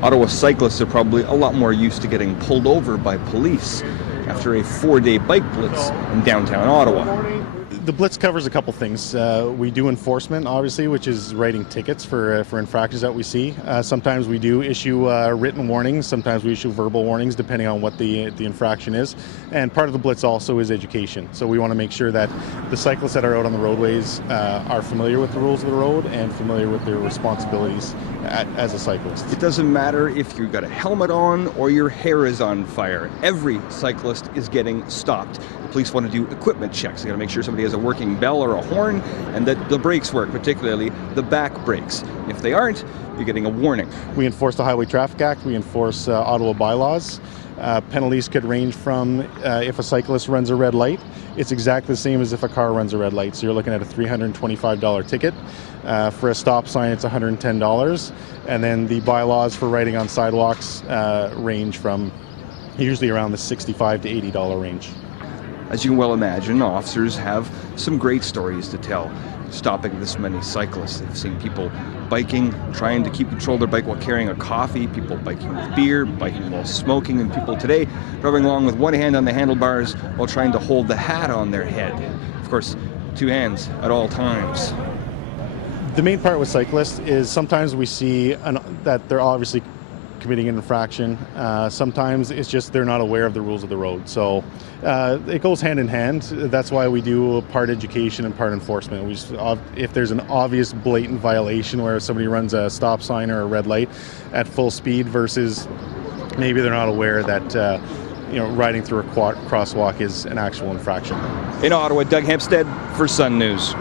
Ottawa cyclists are probably a lot more used to getting pulled over by police after a 4-day bike blitz in downtown Ottawa. The blitz covers a couple things. We do enforcement, obviously, which is writing tickets for infractions that we see. Sometimes we do issue written warnings. Sometimes we issue verbal warnings, depending on what the infraction is. And part of the blitz also is education. So we want to make sure that the cyclists that are out on the roadways are familiar with the rules of the road and familiar with their responsibilities as a cyclist. It doesn't matter if you've got a helmet on or your hair is on fire. Every cyclist is getting stopped. The police want to do equipment checks. They got to make sure somebody has a working bell or a horn and that the brakes work, particularly the back brakes. If they aren't, you're getting a warning. We enforce the Highway Traffic Act. We enforce Ottawa bylaws. Penalties could range from if a cyclist runs a red light, it's exactly the same as if a car runs a red light. So you're looking at a $325 ticket. For a stop sign, it's $110. And then the bylaws for riding on sidewalks range from usually around the $65 to $80 range. As you can well imagine, officers have some great stories to tell, stopping this many cyclists. They've seen people biking, trying to keep control of their bike while carrying a coffee, people biking with beer, biking while smoking, and people today driving along with one hand on the handlebars while trying to hold the hat on their head. Of course, two hands at all times. The main part with cyclists is sometimes we see that they're obviously committing an infraction. Sometimes it's just they're not aware of the rules of the road. So it goes hand in hand. That's why we do part education and part enforcement. We just, if there's an obvious blatant violation where somebody runs a stop sign or a red light at full speed versus maybe they're not aware that riding through a crosswalk is an actual infraction. In Ottawa, Doug Hempstead for Sun News.